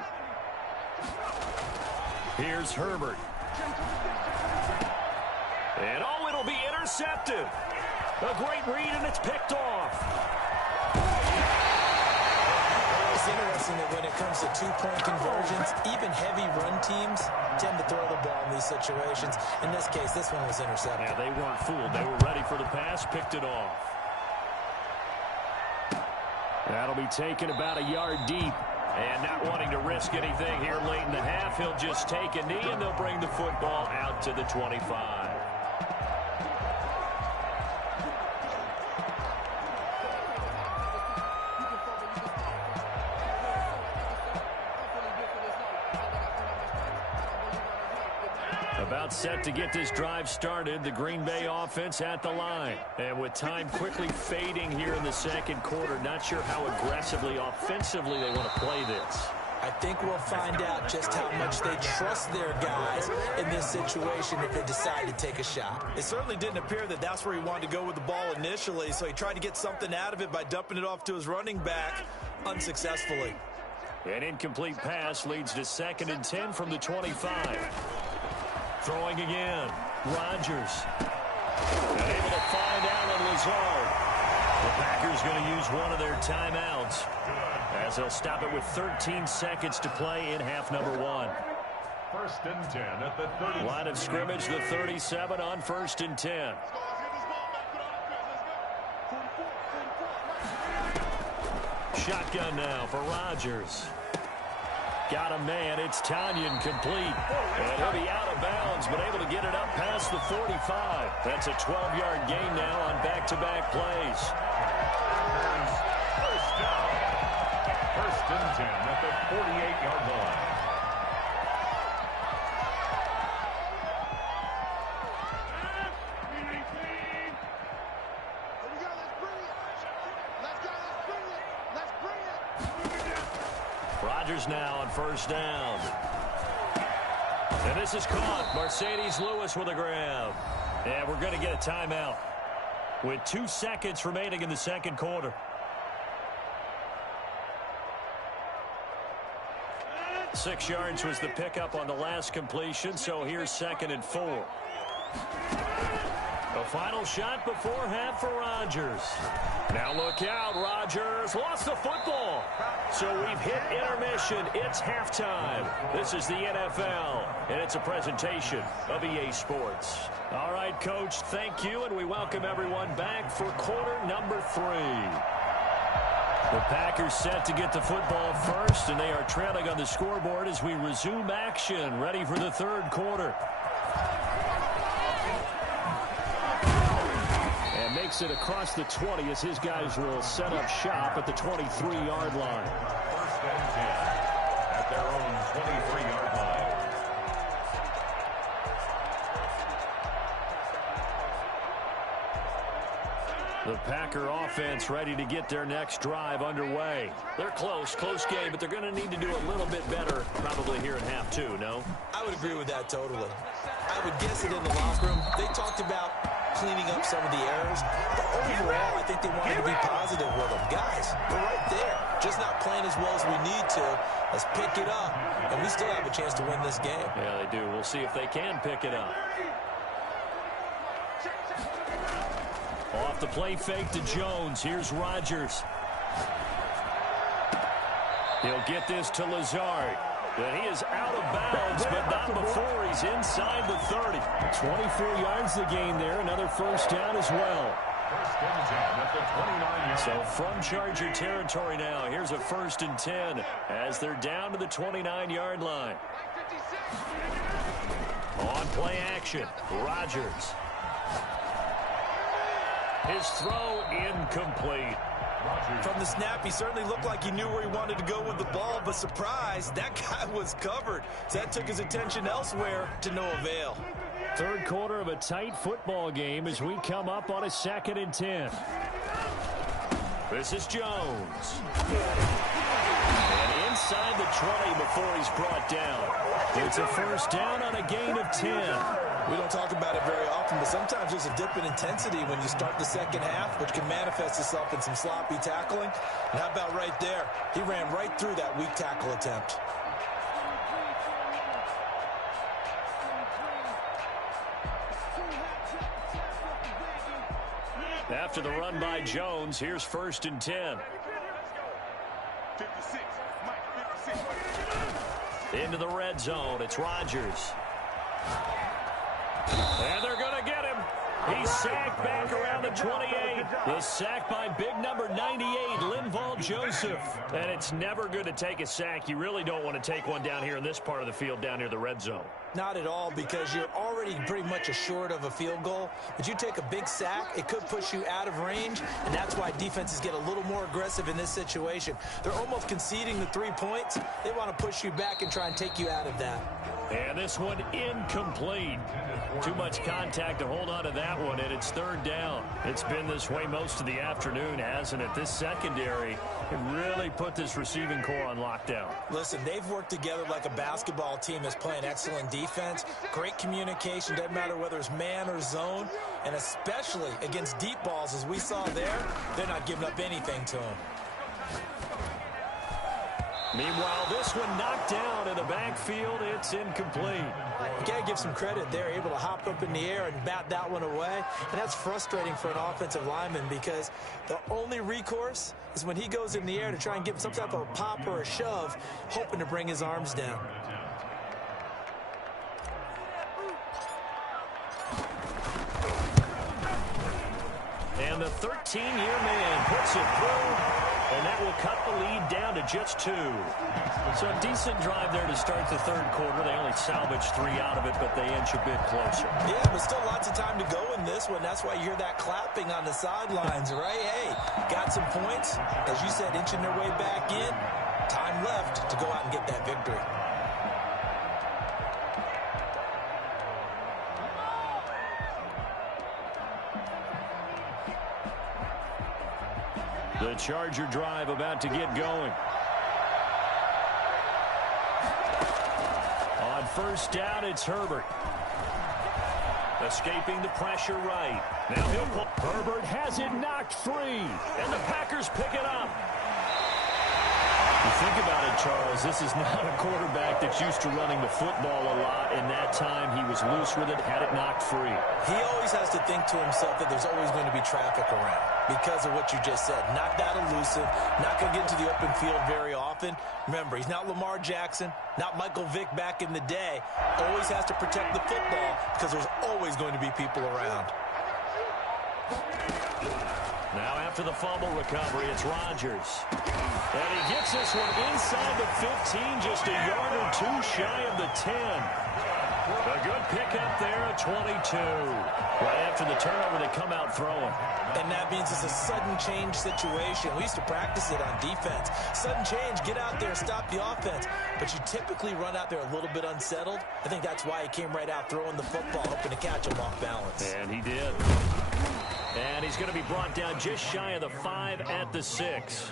Here's Herbert. And oh, it'll be intercepted. A great read, and it's picked off. It's interesting that when it comes to 2-point conversions, even heavy run teams tend to throw the ball in these situations. In this case, this one was intercepted. Yeah, they weren't fooled. They were ready for the pass, picked it off. That'll be taken about a yard deep. And not wanting to risk anything here late in the half, he'll just take a knee, and they'll bring the football out to the 25. About set to get this drive started, the Green Bay offense at the line. And with time quickly fading here in the second quarter, not sure how aggressively, offensively they want to play this. I think we'll find out just how much they trust their guys in this situation if they decide to take a shot. It certainly didn't appear that that's where he wanted to go with the ball initially, so he tried to get something out of it by dumping it off to his running back unsuccessfully. An incomplete pass leads to 2nd and 10 from the 25. Throwing again. Rodgers. And able to find Allen Lazard. The Packers going to use one of their timeouts as they'll stop it with 13 seconds to play in half number 1. 1st and 10 at the 30. Line of scrimmage, the 37 on 1st and 10. Shotgun now for Rodgers. Got a man. It's Tonyan complete. And he'll be out of bounds, but able to get it up past the 45. That's a 12-yard gain now on back-to-back plays. First down. 1st and 10 at the 48-yard line. Rodgers now on 1st down. And this is caught. Mercedes Lewis with a grab. And we're going to get a timeout with 2 seconds remaining in the second quarter. Six yards was the pickup on the last completion, so here's 2nd and 4. A final shot before half for Rodgers. Now look out, Rodgers lost the football. So we've hit intermission. It's halftime. This is the NFL, and it's a presentation of EA Sports. All right, Coach, thank you, and we welcome everyone back for quarter number 3. The Packers set to get the football first, and they are trailing on the scoreboard as we resume action, ready for the third quarter. And makes it across the 20 as his guys will set up shop at the 23-yard line. 1st and 10 at their own 23-yard line. The Packer offense ready to get their next drive underway. They're close game, but they're going to need to do a little bit better probably here in half 2, no? I would agree with that totally. I would guess that in the locker room, they talked about cleaning up some of the errors, but overall, I think they wanted to be positive with them. Guys, we're right there, just not playing as well as we need to. Let's pick it up, and we still have a chance to win this game. Yeah, they do. We'll see if they can pick it up. Off the play fake to Jones. Here's Rodgers. He'll get this to Lazard. And he is out of bounds, but not before he's inside the 30. 24 yards the gain there. Another first down as well. 1st and 10 at the 29-yard line. So from Charger territory now, here's a 1st and 10 as they're down to the 29-yard line. On play action, Rodgers. His throw incomplete. From the snap, he certainly looked like he knew where he wanted to go with the ball, but surprise, that guy was covered. So that took his attention elsewhere to no avail. Third quarter of a tight football game as we come up on a 2nd and 10. This is Jones. And inside the 20 before he's brought down. It's a first down on a gain of 10. We don't talk about it very often, but sometimes there's a dip in intensity when you start the second half, which can manifest itself in some sloppy tackling. And how about right there? He ran right through that weak tackle attempt. After the run by Jones, here's 1st and 10. 56. Into the red zone. It's Rodgers. And they're going to get him. He's sacked back around the 28. The sack by big number 98, Linval Joseph. And it's never good to take a sack. You really don't want to take one down here in this part of the field down near the red zone. Not at all, because you're already pretty much assured of a field goal. But you take a big sack, it could push you out of range, and that's why defenses get a little more aggressive in this situation. They're almost conceding the 3 points. They want to push you back and try and take you out of that. And this one incomplete. Too much contact to hold on to that one, and it's 3rd down. It's been this way most of the afternoon, hasn't it? This secondary can really put this receiving core on lockdown. Listen, they've worked together like a basketball team that's playing excellent defense. Great communication, doesn't matter whether it's man or zone, and especially against deep balls, as we saw there, they're not giving up anything to them. Meanwhile, this one knocked down in the backfield. It's incomplete. You got to give some credit. They're able to hop up in the air and bat that one away. And that's frustrating for an offensive lineman because the only recourse is when he goes in the air to try and give some type of a pop or a shove, hoping to bring his arms down. And the 13-year man puts it through. And that will cut the lead down to just 2. So a decent drive there to start the third quarter. They only salvaged 3 out of it, but they inch a bit closer. Yeah, but still lots of time to go in this one. That's why you hear that clapping on the sidelines, right? Hey, got some points. As you said, inching their way back in. Time left to go out and get that victory. The Charger drive about to get going. On 1st down, it's Herbert. Escaping the pressure right. Now he'll pull. Herbert has it knocked free. And the Packers pick it up. You think about it, Charles, this is not a quarterback that's used to running the football a lot. In that time, he was loose with it, had it knocked free. He always has to think to himself that there's always going to be traffic around because of what you just said. Not that elusive, not going to get into the open field very often. Remember, he's not Lamar Jackson, not Michael Vick back in the day. Always has to protect the football because there's always going to be people around. Now after the fumble recovery, it's Rodgers. And he gets this one inside the 15, just a yard or 2 shy of the 10. A good pickup there at 22. Right after the turnover, they come out throwing. And that means it's a sudden change situation. We used to practice it on defense. Sudden change, get out there, stop the offense. But you typically run out there a little bit unsettled. I think that's why he came right out throwing the football, hoping to catch him off balance. And he did. And he's going to be brought down just shy of the 5 at the 6.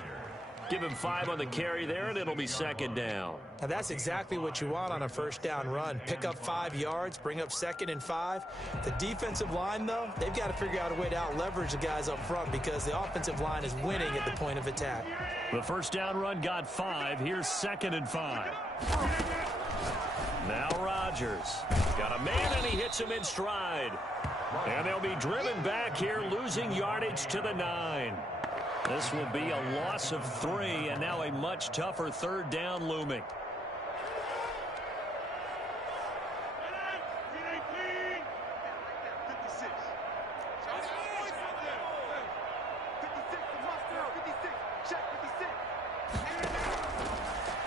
Give him 5 on the carry there, and it'll be 2nd down. Now that's exactly what you want on a 1st down run. Pick up 5 yards, bring up 2nd and 5. The defensive line, though, they've got to figure out a way to out-leverage the guys up front because the offensive line is winning at the point of attack. The 1st down run got 5. Here's 2nd and 5. Now Rodgers. Got a man, and he hits him in stride. And they'll be driven back here, losing yardage to the 9. This will be a loss of 3, and now a much tougher 3rd down looming.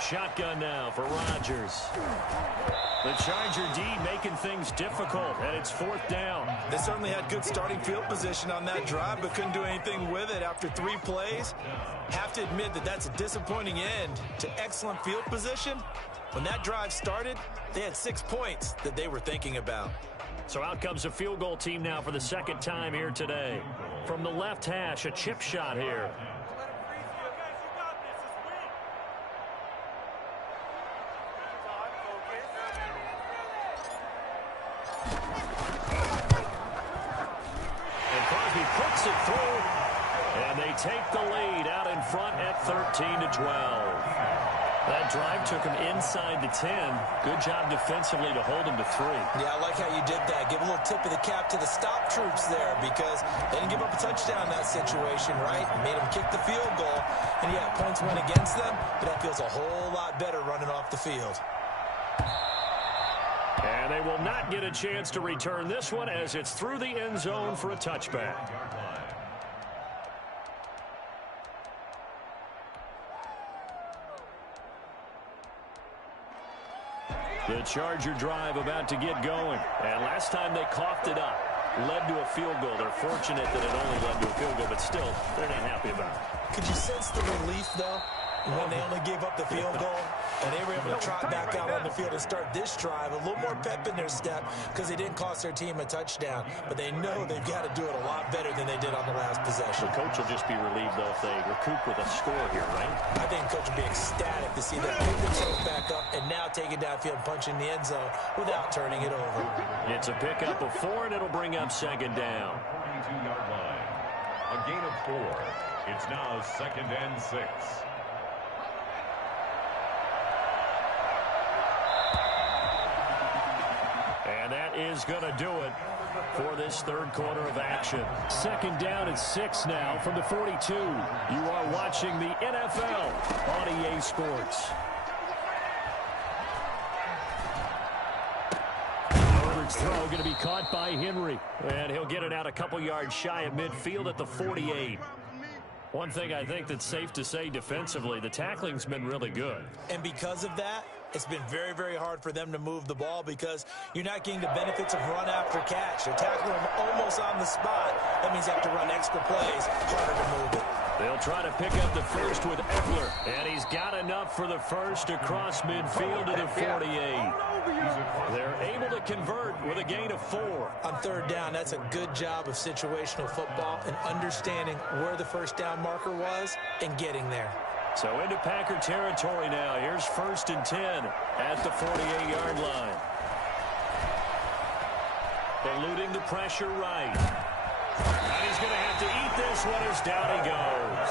Shotgun now for Rodgers. The Charger D making things difficult, and it's 4th down. They certainly had good starting field position on that drive, but couldn't do anything with it after 3 plays. Have to admit that that's a disappointing end to excellent field position. When that drive started, they had 6 points that they were thinking about. So out comes a field goal team now for the 2nd time here today. From the left hash, a chip shot here. Puts it through, and they take the lead out in front at 13-12. That drive took them inside the 10. Good job defensively to hold them to 3. Yeah, I like how you did that. Give a little tip of the cap to the stop troops there because they didn't give up a touchdown in that situation, right? Made them kick the field goal. And, yeah, points went against them, but that feels a whole lot better running off the field. And they will not get a chance to return this one as it's through the end zone for a touchback. The Charger drive about to get going. And last time they coughed it up, led to a field goal. They're fortunate that it only led to a field goal, but still, they're not happy about it. Could you sense the relief, though, when they only gave up the field goal? And they were able to trot back out on the field and start this drive. A little more pep in their step because they didn't cost their team a touchdown. But they know they've got to do it a lot better than they did on the last possession. The coach will just be relieved, though, if they recoup with a score here, right? I think the coach will be ecstatic to see them pick themselves back up and now take it downfield and punch in the end zone without turning it over. It's a pickup of 4, and it'll bring up 2nd down. 42-yard line. A gain of 4. It's now 2nd and 6. And that is going to do it for this 3rd quarter of action. 2nd down and 6 now from the 42. You are watching the NFL on EA Sports. Herbert's throw going to be caught by Henry. And he'll get it out a couple yards shy of midfield at the 48. One thing I think that's safe to say defensively, the tackling's been really good. And because of that, it's been very, very hard for them to move the ball because you're not getting the benefits of run after catch. They're tackling them almost on the spot. That means they have to run extra plays, harder to move it. They'll try to pick up the first with Eckler. And he's got enough for the first across midfield to the 48. They're able to convert with a gain of 4. On 3rd down, that's a good job of situational football and understanding where the first down marker was and getting there. So into Packer territory now. Here's 1st and 10 at the 48-yard line. Eluding the pressure right. And he's going to have to eat this one as down he goes.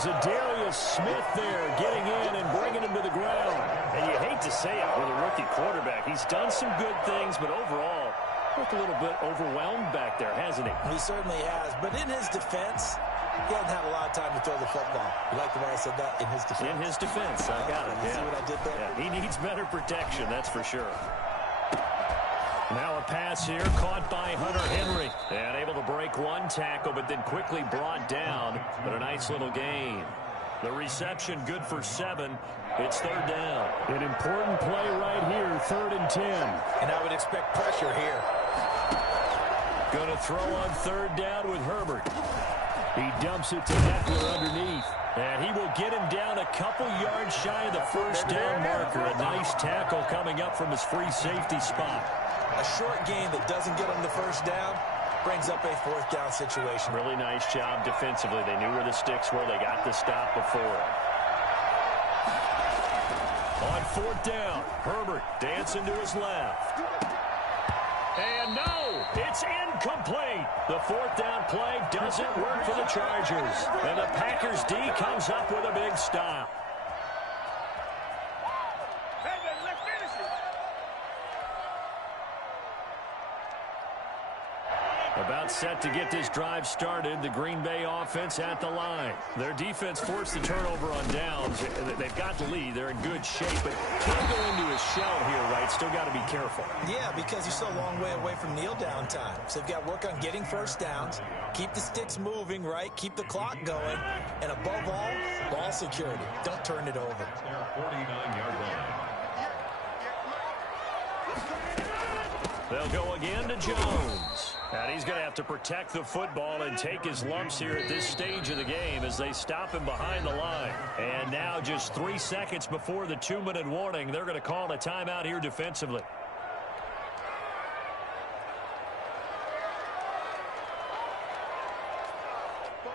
Zadarius Smith there getting in and bringing him to the ground. And you hate to say it with a rookie quarterback. He's done some good things, but overall, looked a little bit overwhelmed back there, hasn't he? He certainly has. But in his defense, he hasn't had a lot of time to throw the football. You like the way I said that? In his defense? In his defense. I got it. You see what I did there? Yeah, he needs better protection, that's for sure. Now a pass here caught by Hunter Henry. And able to break one tackle, but then quickly brought down. But a nice little gain. The reception good for 7. It's 3rd down. An important play right here, 3rd and 10. And I would expect pressure here. Going to throw on 3rd down with Herbert. He dumps it to Eckler underneath. And he will get him down a couple yards shy of the first down marker. A nice tackle coming up from his free safety spot. A short gain that doesn't get him the first down brings up a 4th down situation. Really nice job defensively. They knew where the sticks were. They got the stop before. On 4th down, Herbert dancing to his left. And no, it's incomplete. The 4th down play doesn't work for the Chargers. And the Packers D comes up with a big stop. About set to get this drive started. The Green Bay offense at the line. Their defense forced the turnover on downs. They've got the lead. They're in good shape, but can't go into a shell here, right? Still got to be careful. Yeah, because you're still a long way away from kneel down time. So they've got to work on getting first downs, keep the sticks moving, right? Keep the clock going, and above all, ball security. Don't turn it over. 49-yard line. They'll go again to Jones. And he's going to have to protect the football and take his lumps here at this stage of the game as they stop him behind the line. And now just 3 seconds before the 2-minute warning, they're going to call a timeout here defensively.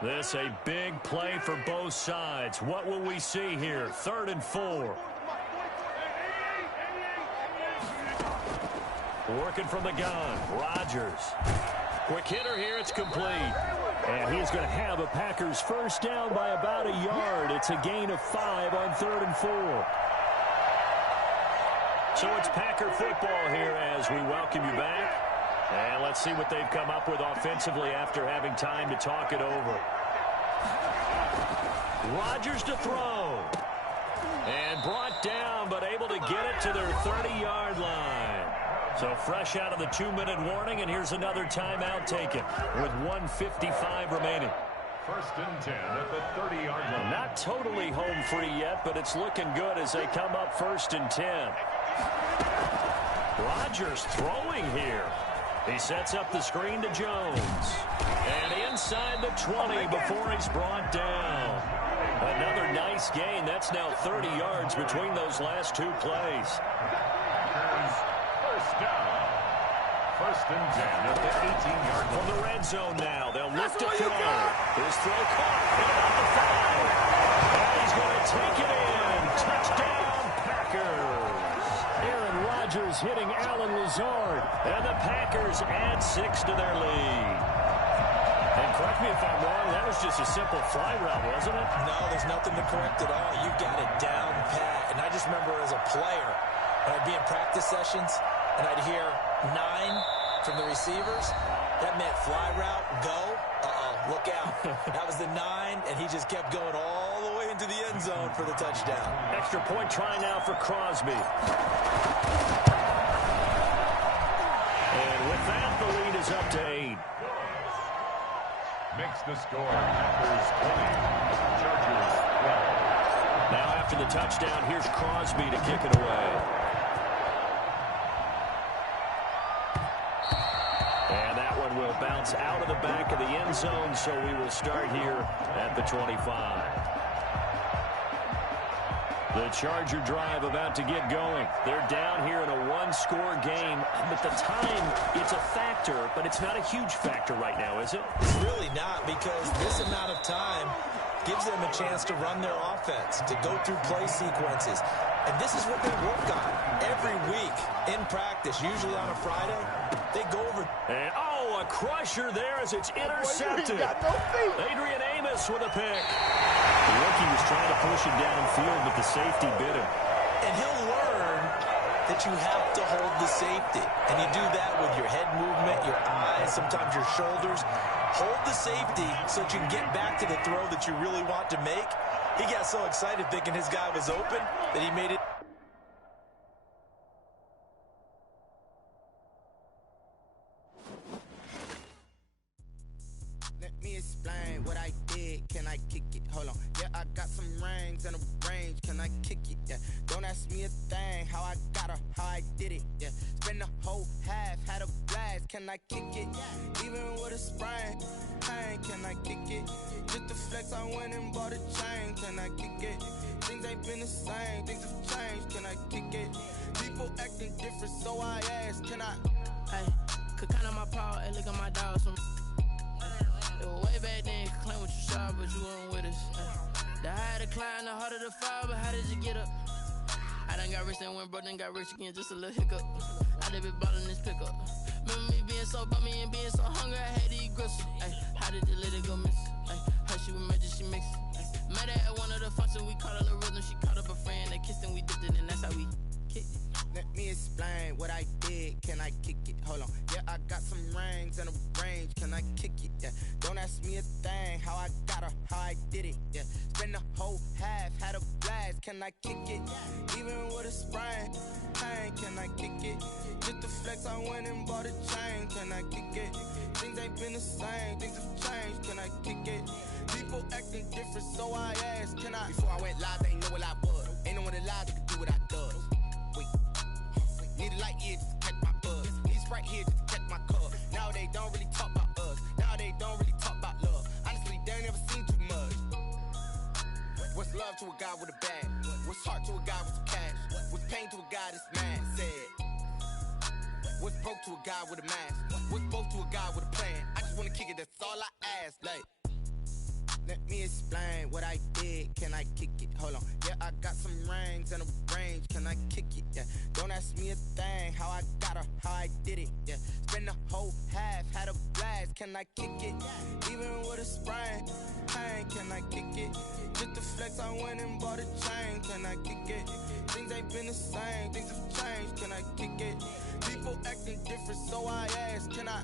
This a big play for both sides. What will we see here? 3rd and 4. Working from the gun, Rodgers. Quick hitter here, it's complete. And he's going to have a Packers first down by about a yard. It's a gain of 5 on 3rd and 4. So it's Packer football here as we welcome you back. And let's see what they've come up with offensively after having time to talk it over. Rodgers to throw. And brought down, but able to get it to their 30-yard line. So fresh out of the 2-minute warning, and here's another timeout taken with 1:55 remaining. 1st and 10 at the 30-yard line. Not totally home free yet, but it's looking good as they come up 1st and 10. Rodgers throwing here. He sets up the screen to Jones. And inside the 20 before he's brought down. Another nice gain. That's now 30 yards between those last 2 plays. Packers first down. 1st and 10 at the 18-yard line. From the red zone now. They'll lift a throw. His throw caught. Hit about the 5. And he's going to take it in. Touchdown, Packers. Aaron Rodgers hitting Allen Lazard. And the Packers add 6 to their lead. And correct me if I'm wrong, that was just a simple fly route, wasn't it? No, there's nothing to correct at all. You got it down pat. And I just remember as a player, when I'd be in practice sessions, and I'd hear 9 from the receivers, that meant fly route, go, look out. That was the 9, and he just kept going all the way into the end zone for the touchdown. Extra point try now for Crosby. And with that, the lead is up to 8. Makes the score. Packers 20. Chargers 12. Now after the touchdown, here's Crosby to kick it away. And that one will bounce out of the back of the end zone, so we will start here at the 25. The Charger drive about to get going. They're down here in a 1-score game, but the time, it's a factor, but it's not a huge factor right now, is it? It's really not, because this amount of time gives them a chance to run their offense, to go through play sequences. And this is what they work on every week in practice, usually on a Friday. They go over. And, a crusher there as it's intercepted. Adrian Amos with a pick. The rookie was trying to push it downfield, but the safety bit him. And he'll learn that you have to hold the safety. And you do that with your head movement, your eyes, sometimes your shoulders. Hold the safety so that you can get back to the throw that you really want to make. He got so excited thinking his guy was open that he made it. Let me explain what I did. Can I kick it? Hold on. Yeah, I got some rings and a range. Can I kick it? Yeah. Don't ask me a thing. How I got her, how I did it. Yeah. Spend the whole half, had a blast. Can I kick it? Even with a sprain. Pain, can I kick it? Just to flex, I went and bought a chain. Can I kick it? Things ain't been the same. Things have changed. Can I kick it? People acting different, so I ask. Can I? Hey, could count on my power and look at my dogs from. It was way back then, could claim what you saw, but you weren't with us. The higher the climb, the harder the fall, but how did you get up? I done got rich and went broke, then got rich again, just a little hiccup. I done been ballin' this pickup. Remember me being so bummy and being so hungry, I had to eat gristle. Ay, how did the lady go miss? Ay, how she was magic, she mixed. Met her at one of the functions, we caught her little rhythm, she caught up a friend, they kissed and we dipped it, and that's how we kicked it. Let me explain what I did. Can I kick it? Hold on. Yeah, I got some rings and a range. Can I kick it? Yeah. Don't ask me a thing. How I got her, how I did it. Yeah. Spend the whole half, had a blast. Can I kick it? Even with a sprain. Pain, can I kick it? Just to flex, I went and bought a chain. Can I kick it? Things ain't been the same. Things have changed. Can I kick it? People acting different, so I asked. Can I? Before I went live, they ain't know what I was. Ain't no one alive that could do what I does. Wait. Need a light year just to catch my buzz. Need Sprite right here just to catch my cup. Now they don't really talk about us. Now they don't really talk about love. Honestly, they ain't never seen too much. What's love to a guy with a bag? What's heart to a guy with some cash? What's pain to a guy that's mad? Said. What's broke to a guy with a mask? What's both to a guy with a plan? I just wanna kick it, that's all I ask. Like, let me explain what I did. Can I kick it? Hold on. Yeah, I got some rings and a range. Can I kick it? Yeah. Don't ask me a thing. How I got her, how I did it. Yeah. Spend the whole half, had a blast. Can I kick it? Even with a sprain. Pain, can I kick it? Just the flex, I went and bought a chain. Can I kick it? Things ain't been the same. Things have changed. Can I kick it? People acting different, so I ask. Can I?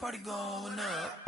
Party going up.